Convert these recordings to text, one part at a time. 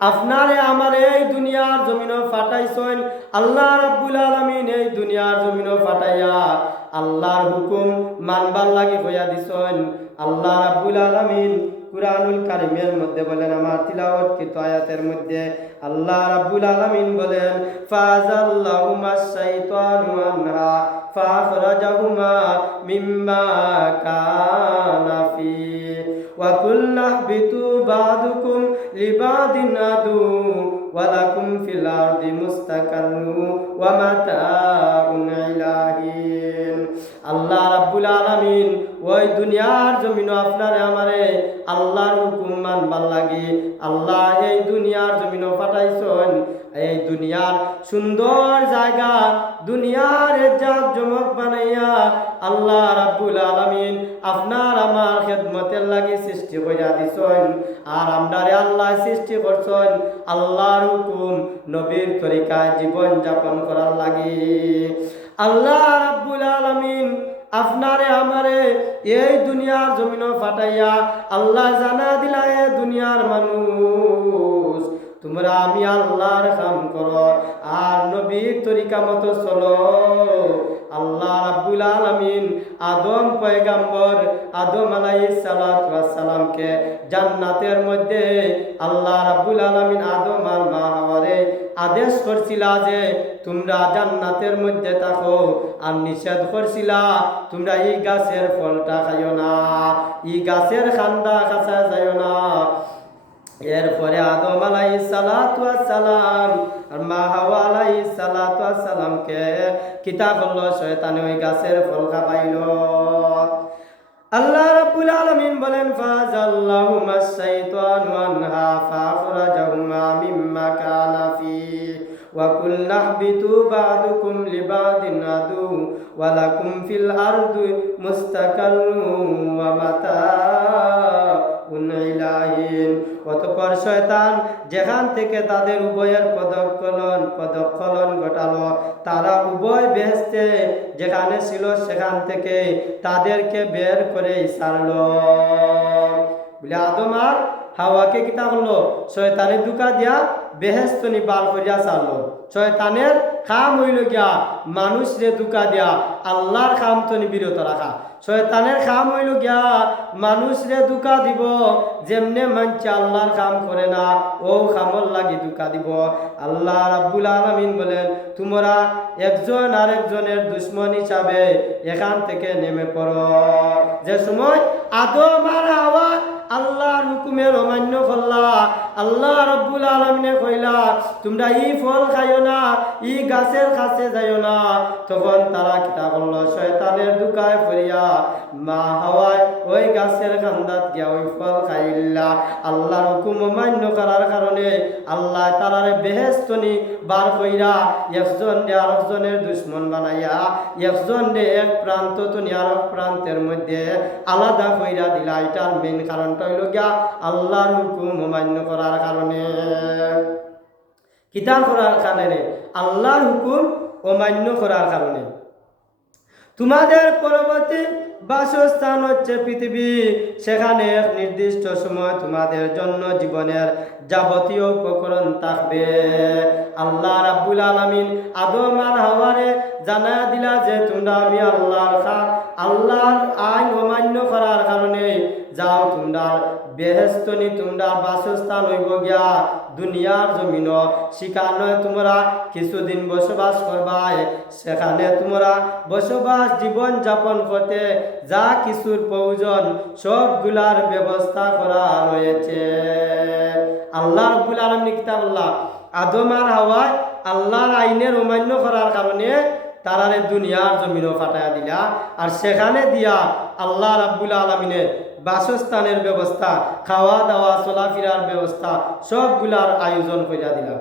আপনারে আমার এই দুনিয়ার জমিনও ফাটাইছেন আল্লাহ রাব্বুল আলামিন। এই দুনিয়ার জমিনও ফাটাইয়া আল্লাহর হুকুম মানবার লাগি হইয়া দিছেন। আল্লাহ রাব্বুল আলামিন কুরআনুল কারীমের মধ্যে বলেন, আমার তিলাওয়াতকৃত আয়াতের মধ্যে আল্লাহ রাব্বুল আলামিন বলেন, ফাযাল্লাহুমাশ শাইতানু আনহা ফাখরাজাহুমা মিম্মা কানা ফি ওয়া কুল্না বিতু বাদুকুম লিবাদিন আদু ওয়ালাকুম ফিল আরদি মুস্তাকাররু ওয়া মাতাউন ইলাহিন। আল্লাহ রাব্বুল আলামিন ওই দুনিয়ার জমিন আপনারে আমারে আল্লাহর হুকুম মানবার লাগি আল্লাহ এই দুনিয়ার জমিন পাঠাইছেন। এই দুনিয়ার সুন্দর জায়গা, দুনিয়ার জাক জমক বানাইয়া আল্লাহ রাব্বুল আলামিন আপনার আমার খেদমতের লাগি সৃষ্টি করিয়া দিছেন। আর আমরারে আল্লাহ সৃষ্টি করছেন আল্লাহর হুকুম নবীর তরিকায় জীবন যাপন করার লাগি। আল্লাহ রাব্বুল আলামিন আপনারে আমারে এই দুনিয়ার জমিন ফাটাইয়া আল্লাহ জানা দিলা, এ দুনিয়ার মানুষ তোমরা আমি আল্লাহর কাম করো আর নবীর তরিকা মতো চলো। আল্লাহ রাব্বুল আলামিন আদম পয়গম্বর আদম আলাইহিস সালাতু ওয়াস সালামকে জান্নাতের মধ্যে আল্লাহ রাব্বুল আলামিন আদম আর মা হাওয়ারে আদেশ করছিলা যে তোমরা জান্নাতের মধ্যে থাকো, আর নিষেধ করছিলা তোমরা এই গাছের ফলটা খাইও না, এই গাছের খান্দা কাছা যাইও না। এরপরে আদম আলাইহিস সালাতু ওয়াস সালাম আর মা হাওয়া আলাইহিস সালাতু ওয়াস সালামকে কিতা করলো, শয়তানে ওই গাছের ফল খাওয়াইলো। আল্লাহ রাব্বুল আলামিন বলেন, ফাযাল্লাহুমাশ শাইতানু আনহা ফাখরাজাহুমা মিম্মা কানা ফি ওয়া কুল্না বিতু বাদুকুম লিবাদিন আদু ওয়ালাকুম ফিল আরদি মুস্তাকাররুন ওয়া মাতাউন ইলাহিন। অতঃপর শয়তান যেখান থেকে তাদের উভয়ের পদস্খলন ঘটালো, তারা উভয় বেহেশতে যেখানে ছিল সেখান থেকে তাদেরকে বের করে ছাড়লো। বলে আদম আর হাওয়াকে কিতা করলো, শয়তানের দুকা দিয়া বেহেশত নি বার করিয়া ছাড়লো। শয়তানের কাম হইল গিয়া মানুষরে দুকা দিয়া আল্লাহর কাম তো বিরত রাখা। শয়তানের কাম হইল গিয়া মানুষরে দুকা দিব, যেমনে মানছে আল্লাহর কাম করে না ও কামর লাগি দুকা দিব। আল্লাহ রাব্বুল আলামিন বলেন, তোমরা একজন আরেকজনের দুশ্মন হিসাবে এখান থেকে নেমে পড়ো। যে সময় আদম আর হাওয়া আল্লাহর হুকুমের অমান্য করলা, আল্লাহ রাব্বুল আলামিনে কইলা তোমরা ই ফল খাইও না, ই গাছের কাছে যাইও না, তখন তারা কিতা করলো, শয়তানের দুকায় পড়িয়া মা হাওয়ায় ওই গাছের কান্দাত গিয়া ওই ফল খাইলা। আল্লাহর হুকুম অমান্য করার কারণে আল্লাহ তারারে বেহেশত নি বার কইরা একজন রে আরেকজনের দুশ্মন বানাইয়া একজন রে এক প্রান্ত তো আরেক প্রান্তের মধ্যে আলাদা কইরা দিলা। এটার মেইন কারণটা হইল গিয়া আল্লাহর হুকুম অমান্য করার কারণে। কিতাব করার কারণে, আল্লাহর হুকুম অমান্য করার কারণে। তোমাদের পরবর্তী বাসস্থান হচ্ছে পৃথিবী, সেখানে এক নির্দিষ্ট সময় তোমাদের জন্য জীবনের যাবতীয় উপকরণ থাকবে। আল্লাহ রাব্বুল আলামিন আদম আর হাওয়ারে জানা দিলা যে তোমরা আমি আল্লাহর আইন অমান্য করার কারণে যাও তোমরা বেহেশত নি তোমরা বাসস্থান হইব গিয়া দুনিয়ার জমিন, সেখানে তোমরা কিছুদিন বসবাস করবাই। সেখানে তোমরা বসবাস জীবন যাপন করতে যা কিছুর প্রয়োজন সবগুলার ব্যবস্থা করা রয়েছে। আল্লাহ রাব্বুল আলামিন কিতাব আল্লাহ আদম আর হাওয়া আল্লাহর আইনের অমান্য করার কারণে তারারে দুনিয়ার জমিনও ফাটাইয়া দিলা, আর সেখানে দিয়া আল্লাহ রাব্বুল আলামিনের বাসস্থানের ব্যবস্থা, খাওয়া দাওয়া চলাফেরার ব্যবস্থা সবগুলার আয়োজন করিয়া দিলা।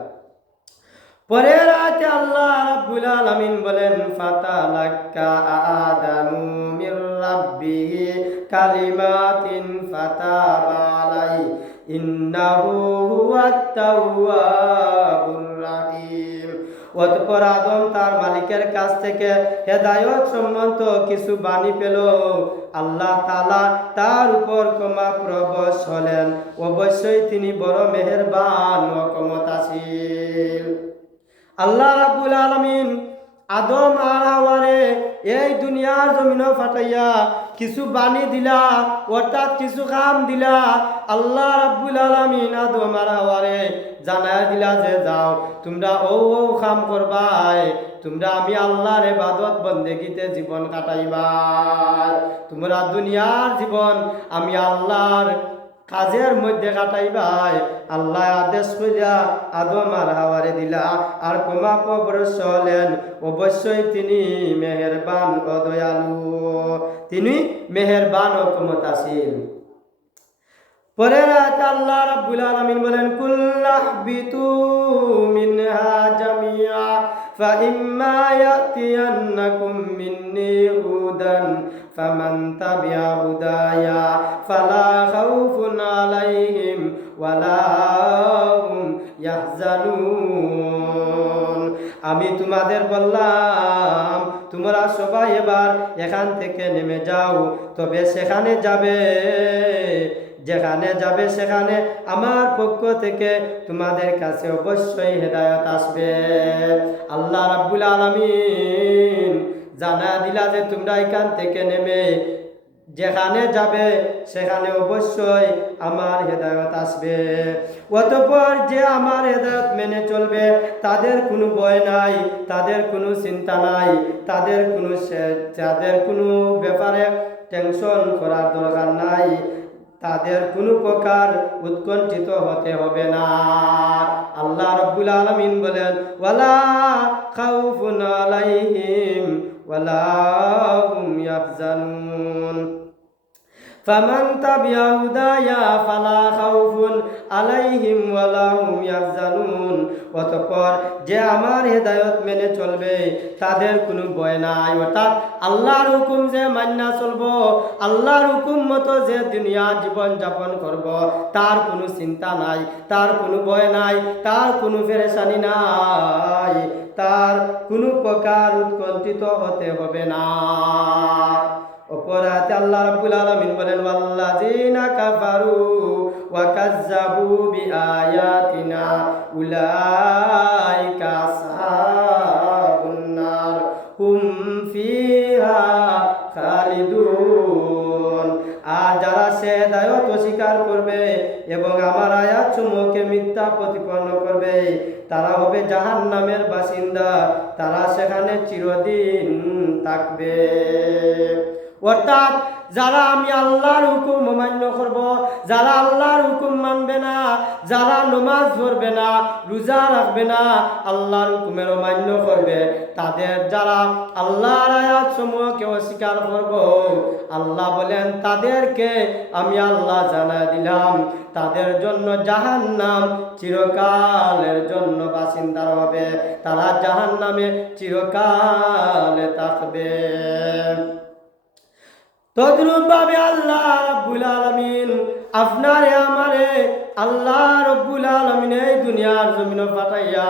পরের রাতে আল্লাহ রাব্বুল আলামিন বলেন, ফাতালাক্কা আদামু মির রাব্বিহি কালিমাতিন ফাতাবা আলাইহি ইন্নাহু হুয়াত তাওয়াবুর রাহিম। অতঃপর আদম তার মালিকের কাছ থেকে হেদায়ত সম্বন্ধ কিছু বাণী পেল। আল্লাহ তাআলা তার উপর ক্ষমা প্রবশ হলেন, অবশ্যই তিনি বড় মেহেরবান ও আল্লাহ রাব্বুল আলামিন আদম আর হাওয়ারে এই দুনিয়ার জমিন ফাটাইয়া কিছু বাণী দিলা, অর্থাৎ কিছু কাম দিলা। আল্লাহ রাব্বুল আলামিন আদম আর হাওয়ারে জানায় দিলা যে যাও তোমরা ও কাম করবাই, তোমরা আমি আল্লাহর ইবাদত বন্দেগীতে জীবন কাটাইবা। তোমরা দুনিয়ার জীবন আমি আল্লাহর কাজের মধ্যে কাটাইবাই। আল্লাহ আদেশ করিয়া আদম আর হাওয়ারে দিলা। আর ক্ষমা পরশ হলেন, অবশ্যই তিনি মেহেরবান ও দয়ালু, তিনি মেহেরবান ও ক্ষমতাশীল। পরের আয়াতে আল্লাহ রাব্বুল আলামিন বলেন কুল্লাহবিতু মিনহা জামিআ ফাইম্মা ইয়াতিয়ান্নাকুম মিন্নি হুদান ফামান তাবিআ হুদায়া ফালা খাউফুন আলাইহিম ওয়ালা হুম ইয়াহজানুন। আমি তোমাদের বললাম তোমরা সবাই এবার এখান থেকে নেমে যাও, তবে সেখানে যাবে, যেখানে যাবে সেখানে আমার পক্ষ থেকে তোমাদের কাছে অবশ্যই হেদায়েত আসবে। আল্লাহ রাব্বুল আলামিন জানা দিলা যে তোমরা এখান থেকে নেমে যেখানে যাবে সেখানে অবশ্যই আমার হেদায়েত আসবে। অতঃপর যে আমার হেদায়েত মেনে চলবে তাদের কোনো ভয় নাই, তাদের কোনো চিন্তা নাই, তাদের কোনো ব্যাপারে টেনশন করার দরকার নাই, তাদের কোনো প্রকার উৎকণ্ঠিত হতে হবে না। আল্লাহ রাব্বুল আলামিন বলেন ওয়ালা খাউফুন আলাইহিম ওয়ালা হুম ইয়াহজানুন ফামান তাবিআ হুদায়া ফালা খাউফুন আলাইহিম ওয়ালা হুম ইয়াহজানুন। অতঃপর যে আমার হেদায়েত মেনে চলবে তাদের কোনো ভয় নাই, অর্থাৎ আল্লাহর হুকুম যে মান্না চলবো, আল্লাহর হুকুম মতো যে দুনিয়া জীবন যাপন করব, তার কোনো চিন্তা নাই, তার কোনো ভয় নাই, তার কোনো পেরেশানি নাই, তার কোনো প্রকার উৎকণ্ঠিত হতে হবে না। অপরাধে আল্লাহ রাব্বুল আলামিন বলেন ওয়াল্লাযিনা কাফারু ওয়া কাযযাবু বিআয়াতিনা উলাইকা আসহাবুন নার হুম ফিহা খালিদুন। আর যারা সে হেদায়েত অস্বীকার করবে এবং আমার আয়াতসমূহকে মিথ্যা প্রতিপন্ন করবে তারা হবে জাহান্নামের বাসিন্দা, তারা সেখানে চিরদিন থাকবে। অর্থাৎ যারা আমি আল্লাহর হুকুম অমান্য করব, যারা আল্লাহর হুকুম মানবে না, যারা নামাজ পড়বে না, রোজা রাখবে না, আল্লাহর হুকুমের অমান্য করবে, তাদের যারা আল্লাহর আয়াত সমূহকে অস্বীকার করব, আল্লাহ বলেন তাদেরকে আমি আল্লাহ জানাই দিলাম তাদের জন্য জাহান্নাম চিরকালের জন্য বাসিন্দার হবে, তারা জাহান্নামে চিরকালে থাকবে। তদ্রূপভাবে আল্লাহ রাব্বুল আলামিন আপনারে আমারে আল্লাহ রাব্বুল আলামিন এই দুনিয়ার জমিন পাঠাইয়া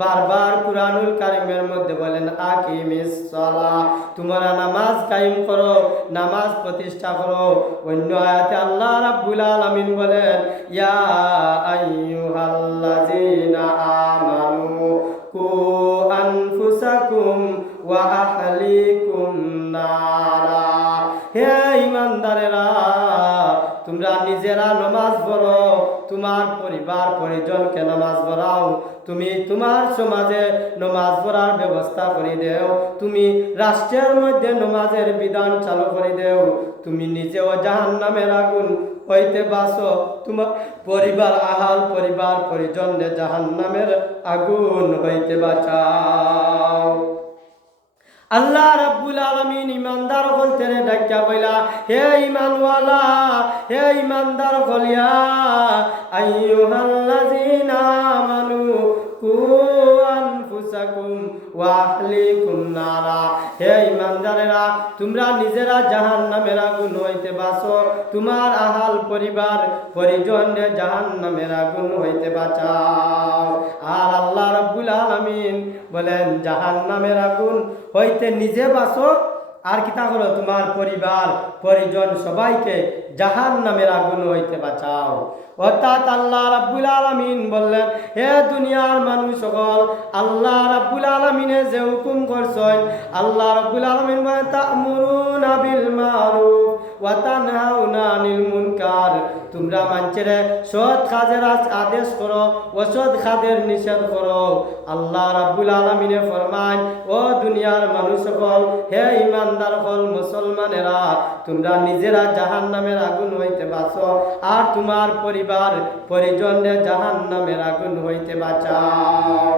বারবার কুরআনুল কারীমের মধ্যে বলেন আকিমিস সালাহ, তোমরা নামাজ কায়েম করো, নামাজ প্রতিষ্ঠা করো। অন্য আয়াতে আল্লাহ রাব্বুল আলামিন বলেন ইয়া আইয়ুহাল্লাযীনা আমানু কু আনফুসাকুম ওয়া আহলিকুম নারা। হে ইমানদারেরা, তোমরা নিজেরা নামাজ পড়ো, তোমার পরিবার পরিজনকে নামাজ পড়াও, তুমি তোমার সমাজে নামাজ পড়ার ব্যবস্থা করে দেও, তুমি রাষ্ট্রের মধ্যে নামাজের বিধান চালু করে দেও, তুমি নিজেও জাহান্নামের আগুন হইতে বাঁচো, তোমার পরিবার আহাল পরিবার পরিজনকে জাহান্নামের আগুন হইতে বাঁচাও। আল্লাহ রাব্বুল আলামিন ইমানদার হলতেরে ডাকিয়া কইলা হে ঈমানওয়ালা, হে ইমানদার হলিয়া আইয়ুহাল্লাযীনা আমানু কু আনফুসাকুম ওয়া আহলিকুম নারা। হে ইমানদারেরা, তোমরা নিজেরা জাহান্নামের আগুন হইতে বাঁচো, তোমার আহাল পরিবার পরিজনকে জাহান্নামের আগুন হইতে বাঁচাও। আর আল্লাহ রাব্বুল আলামিন বলেন জাহান্নামের আগুন হইতে নিজে বাঁচো আর কিতা করো তোমার পরিবার পরিজন সবাইকে জাহান্নামের আগুন হইতে বাঁচাও। অর্থাৎ আল্লাহ রাব্বুল আলামিন বললেন, হে দুনিয়ার মানুষ সকল, আল্লাহ রাব্বুল আলামিনে যে হুকুম করছেন, আল্লাহ রাব্বুল আলামিন বলেন তা'মুরুনা বিল মারুফ ওয়া তানহাউনা আনিল মুনকার, তোমরা মানুষের সৎ কাজের আদেশ করো, অসৎ কাজের নিষেধ করো। আল্লাহ রাব্বুল আলামিনে ফরমান, ও দুনিয়ার মানুষ সকল, হে ঈমানদার সকল মুসলমানেরা, তোমরা নিজেরা জাহান্নামের আগুন হইতে বাঁচো আর তোমার পরিবার পরিজনদের জাহান্নামের আগুন হইতে বাঁচাও।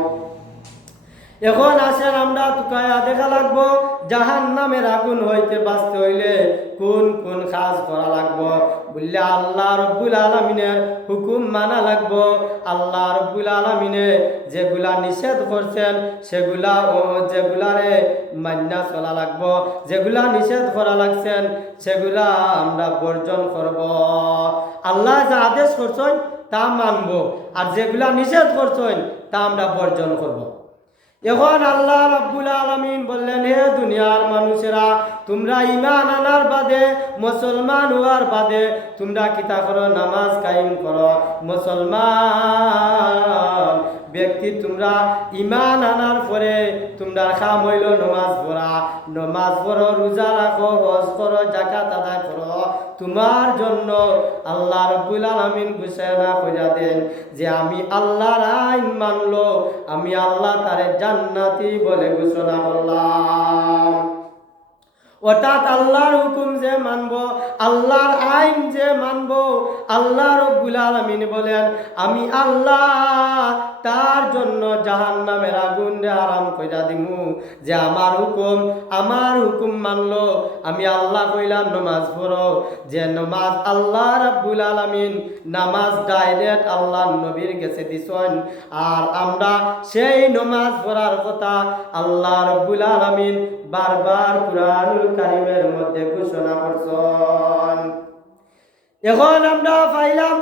এখন আসেন আমরা তুকায়া দেখা লাগবো জাহান্নামের আগুন হইতে বাঁচতে হইলে কোন কোন কাজ করা লাগবো। বললে আল্লাহ রাব্বুল আলামিনের হুকুম মানা লাগবো। আল্লাহ রাব্বুল আলামিনে যেগুলা নিষেধ করছেন সেগুলা যেগুলারে মান্না চলা লাগবো, যেগুলা নিষেধ করা লাগছেন সেগুলা আমরা বর্জন করব। আল্লাহ যা আদেশ করছেন তা মানবো, আর যেগুলা নিষেধ করছেন তা আমরা বর্জন করব। এখন আল্লাহ রাব্বুল আলামিন বললেন, হে দুনিয়ার মানুষেরা, তোমরা ঈমান আনার বাদে, মুসলমান হওয়ার বাদে তোমরা কিতা করো, নামাজ কায়েম করো। মুসলমান ব্যক্তি তোমরা ঈমান আনার পরে তোমরা কাম হইল নামাজ পড়া। নামাজ পড়ো, রোজা রাখো, হজ করো, যাকাত আদায় করো। তোমার জন্য আল্লাহ রাব্বুল আলামিন ঘোষণা কইরা দেন যে আমি আল্লাহর আইন মানলো, আমি আল্লাহ তারে জান্নাতি বলে ঘোষণা করলাম। অর্থাৎ আল্লাহর হুকুম যে মানব, আল্লাহর আইন যে মানব, আল্লাহ রাব্বুল আলামিন বলেন আমি আল্লাহ তার জন্য জাহান্নামের আগুন আরাম কইরা দিমু। যে আমার হুকুম মানলো, আমি আল্লাহ কইলাম নামাজ পড়ো, যে নামাজ আল্লাহ রাব্বুল আলামিন নামাজ ডাইরেক্ট আল্লাহর নবীর কাছে দিছেন, আর আমরা সেই নামাজ পড়ার কথা আল্লাহ রাব্বুল আলামিন বারবার কুরআনুল কারীমের মধ্যে ঘোষণা করছেন। এখন আমরা পাইলাম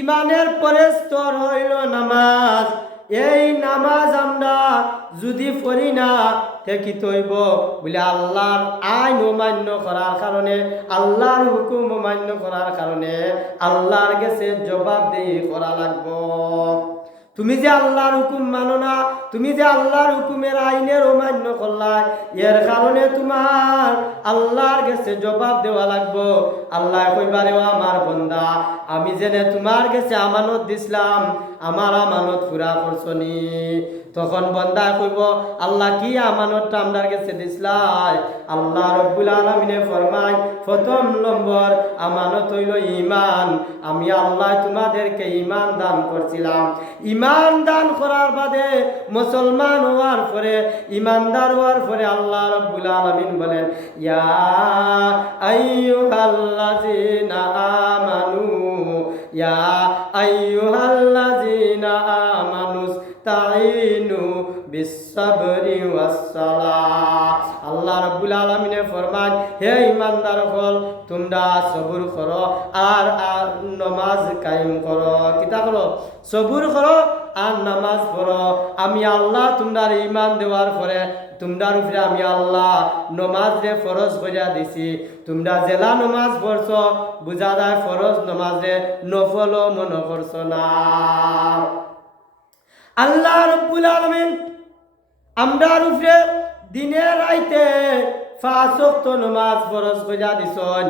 ইমানের পরে স্তর হইল নামাজ। এই নামাজ আমরা যদি পড়ি না কি তৈব বলে আল্লাহর আইন অমান্য করার কারণে, আল্লাহর হুকুম অমান্য করার কারণে আল্লাহর কাছে জবাবদিহি করা লাগবো। তুমি যে আল্লাহর হুকুম মানো না, তুমি যে আল্লাহর হুকুমের আইনের অমান্য করলা, এর কারণে তোমার আল্লাহর কাছে জবাব দেওয়া লাগবো। আল্লাহ কইবারে, ও আমার বান্দা, আমি জেনে তোমার কাছে আমানত দিছিলাম, আমার আমানত পুরা করছনি। তখন বান্দা কইব, আল্লাহ কি আমানতটা আমার কাছে দিছলাই? আল্লাহ রাব্বুল আলামিনে ফরমায়, প্রথম নম্বর আমানত হইল ঈমান। আমি আল্লাহ তোমাদেরকে ঈমান দান করছিলাম। ঈমান দান করার বাদে মুসলমান হওয়ার পরে, ঈমানদার হওয়ার পরে আল্লাহ রাব্বুল আলামিন বলেন, ইয়া আইয়ুহাল্লাযীনা আমানু, ইয়া আইয়ুহাল্লাযীনা আমানু ইসতাঈনু বিসসাবরি ওয়াসসালাহ। আল্লাহ রাব্বুল আলামিনে ফরমান, হে ঈমানদার হল, তোমরা সবুর করো আর নামাজ কায়েম করো। কিতা করো? সবুর করো আর নামাজ পড়ো। আমি আল্লাহ তোমরা ঈমান দেওয়ার পরে তোমরা উপরে আমি আল্লাহ নামাজ রে ফরজ কইরা দিছি। তোমরা জেলা নামাজ পড়ছো, বুঝা যায় ফরজ নামাজ রে নফল মনে করছো না। আল্লাহ রাব্বুল আলামিন আমরার উপরে দিনে রাইতে 5 ওয়াক্ত নামাজ ফরজ কইরা দিছেন।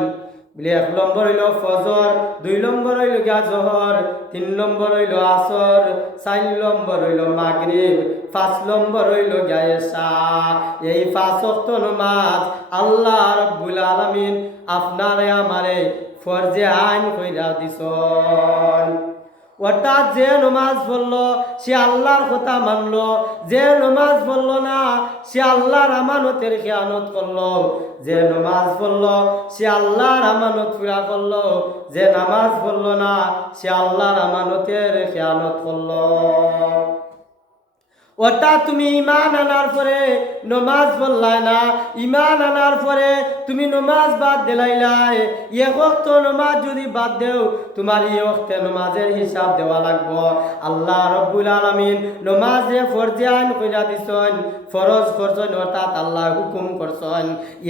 বলে 1 নম্বর হইল ফজর, 2 নম্বর হইল জোহর, 3 নম্বর হইল আসর, 4 নম্বর হইল মাগরিব, 5 নম্বর হইল এশা। এই 5 ওয়াক্ত নামাজ আল্লাহ রাব্বুল আলামিন আপনারে আমারে ফরজে আইন কইরা দিছেন। অর্থাৎ যে নামাজ পড়লো সে আল্লাহর কথা মানলো, যে নামাজ পড়লো না সে আল্লাহর আমানতের খেয়ানত করলো। যে নামাজ পড়লো সে আল্লাহর আমানত পুরা করলো, যে নামাজ পড়লো না সে আল্লাহর আমানতের খেয়ানত করলো। ওটা তুমি ইমান আনার পরে নমাজ পড়লাই না, ইমান আনার পরে তুমি নমাজ বাদ দিলাইলাই, এক ওয়াক্ত নমাজ যদি বাদ দেও তোমার এই ওয়াক্তে নমাজের হিসাব দেওয়া লাগবো। আল্লাহ রব্বুল আলামিন নমাজে ফরজে আইন কইরা দিছেন, ফরজ করছেন, অর্থাৎ আল্লাহ হুকুম করছেন।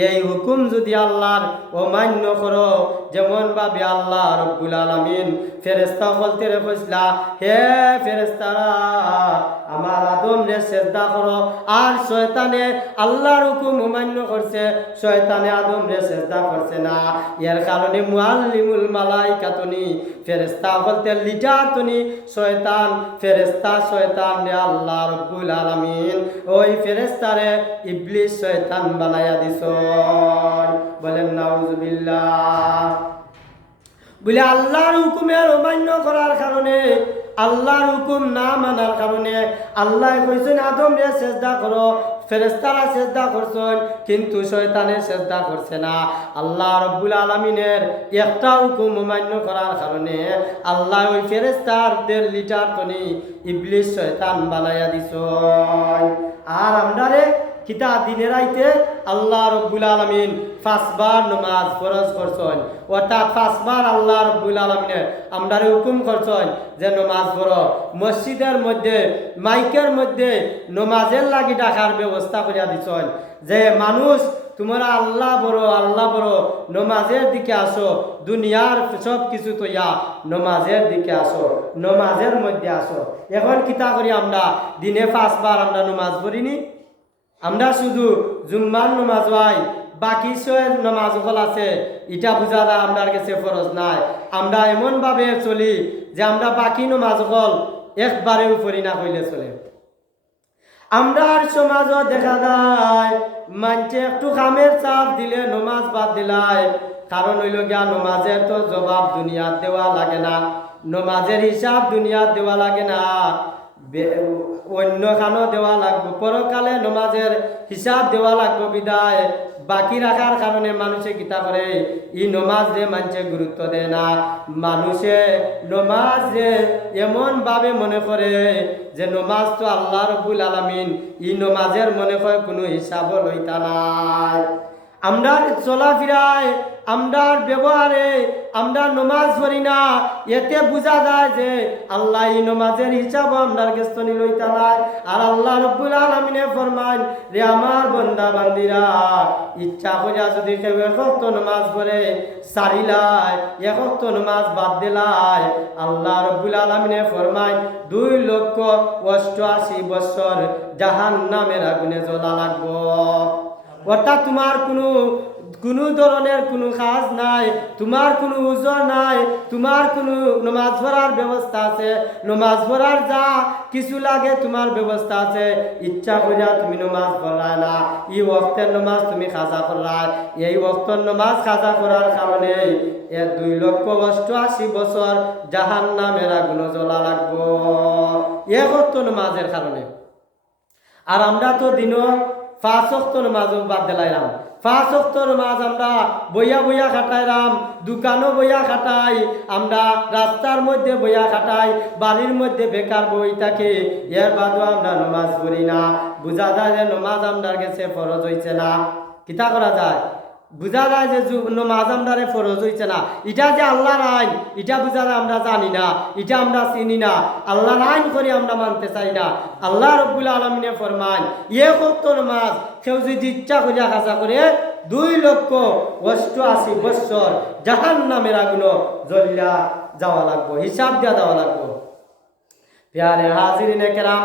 এই হুকুম যদি আল্লাহর অমান্য করো, যেমন ভাবে আল্লাহ রব্বুল আলামিন ফেরেশতা বলতে কইছলা, হে ফেরেশতারা আমার আদম রে সেজদা করো, আর শয়তানে আল্লাহর হুকুম অমান্য করছে, শয়তানে আদম রে সেজদা করছে না। এর কারণে মুআল্লিমুল মালাইকাতুনি ফেরেশতা বলতে লিডার তুনি শয়তান, ফেরেশতা শয়তান রে আল্লাহ রব্বুল আলামিন ওই ফেরেশতারে ইবলিস শয়তান বানায়া দিছন। বলেন নাউজুবিল্লাহ। বলে আল্লাহর হুকুমের অমান্য করার কারণে, আল্লাহর হুকুম না মানার কারণে আল্লাহ কইছেন আদম রে সেজদা করো, ফেরেশতারা সেজদা করছেন কিন্তু শয়তানে সেজদা করছে না। আল্লাহ রব্বুল আলামিনের একটা হুকুম অমান্য করার কারণে আল্লাহ ওই ফেরেশতাদের লিডার তনি ইবলিস শয়তান বানায়া দিছন। আর আমরারে কিতা দিনের আইতে আল্লাহ রব্বুল আলামিন পাঁচবার নামাজ ফরজ করছেন, অর্থাৎ পাঁচবার আল্লাহ রব্বুল আলামিনে আমরারে হুকুম করছেন যে নামাজ পড়ো। মসজিদের মধ্যে মাইকের মধ্যে নামাজের লাগি ডাকার ব্যবস্থা করিয়া দিছেন যে মানুষ তোমরা আল্লাহ বড়, আল্লাহ বড়, নামাজের দিকে আসো, দুনিয়ার সব কিছু তৈয়া নামাজের দিকে আসো, নামাজের মধ্যে আসো। এখন কিতা করি আমরা দিনে পাঁচবার আমরা নামাজ পড়িনি, আমরা শুধু জুম্মার নামাজ হয়, বাকি সব নামাজ হল আছে, এটা বুঝা যায় আমার কাছে ফরজ নাই। আমরা এমনভাবে চলি যে আমরা বাকি নামাজ হল একবারেও পড়ি না কইলে চলে। আমরা সমাজও দেখা যায় মানছে একটু কামের চাপ দিলে নমাজ বাদ দিলাই, কারণ হইল গিয়া নমাজের তো জবাব দুনিয়াত দেওয়া লাগে না, নমাজের হিসাব দুনিয়াত দেওয়া লাগে না, অন্য খানো দেওয়া লাগবে, পরকালে নমাজের হিসাব দেওয়া লাগবে। বিদায় বাকি রাখার কারণে মানুষে কিতা করে ই নমাজ যে মানুষে গুরুত্ব দেয় না, মানুষে নমাজ যে এমন ভাবে মনে করে যে নমাজ তো আল্লাহ রব্বুল আলামিন, ই নমাজের মনে হয় কোনো হিসাবও লইতা নাই। আমরা চলাফেরায়, আমরা ব্যবহারে আমরা নমাজ পড়ি না, এতে বোঝা যায় যে আল্লাহ এই নমাজের হিসাব আমরার কাছে লইতা নাই। আর আল্লাহ রব্বুল আলামিনে ফরমান রে আমার বান্দা বান্দিরা, ইচ্ছা কইরা যদি কেউ এক ওয়াক্ত নামাজ পড়ে সারিলাই, এক ওয়াক্ত নামাজ বাদ দিলাই, আল্লাহ রব্বুল আলামিনে ফরমান 2,88,000 বছর জাহান্নামের আগুনে জ্বলা লাগবো। অর্থাৎ তোমার কোনো ধরনের কোনো কাজ নাই, তোমার কোনো উজর নাই, তোমার কোনো নমাজ পড়ার ব্যবস্থা আছে, নমাজ পড়ার যা কিছু লাগে তোমার ব্যবস্থা আছে, ইচ্ছা করিয়া তুমি নমাজ পড়লাই না, এই ওয়াক্তের নমাজ তুমি কাজা করলাই, এই ওয়াক্তের নমাজ কাজা করার কারণে 2,88,000 বছর জাহান্নামের আগুনে জ্বলা লাগবো এক ওয়াক্ত নমাজের কারণে। আর আমরা তো দিনও 5 ওয়াক্ত নামাজ বাদ দিলাইলাম, 5 ওয়াক্ত নামাজ আমরা বইয়া বইয়া খাটাইলাম, দোকানও বইয়া খাটাই, আমরা রাস্তার মধ্যে বইয়া খাটাই, বাড়ির মধ্যে বেকার বই থাকি, এর বাদও আমরা নামাজ পড়ি না। বুঝা যায় যে নামাজ আমরার কাছে ফরজ হইছে না। কিতা করা যায়? বুঝা যায় যে নামাজ আমরারে ফরজ হইছে না, এটা যে আল্লাহর আইন এটা বুঝা যায় আমরা জানি না, এটা আমরা চিনি না, আল্লাহর আইন করে আমরা মানতে চাই না। আল্লাহ রব্বুল আলামিনে ফরমান এক ওয়াক্ত নামাজ কেউ যদি ইচ্ছা করিয়া কাজা করে 2,88,000 বছর জাহান্নামের আগুনে জ্বলিয়া যাওয়া লাগবো, হিসাব দিয়া যাওয়া লাগবো। প্যারে হাজিরিনে কেরাম।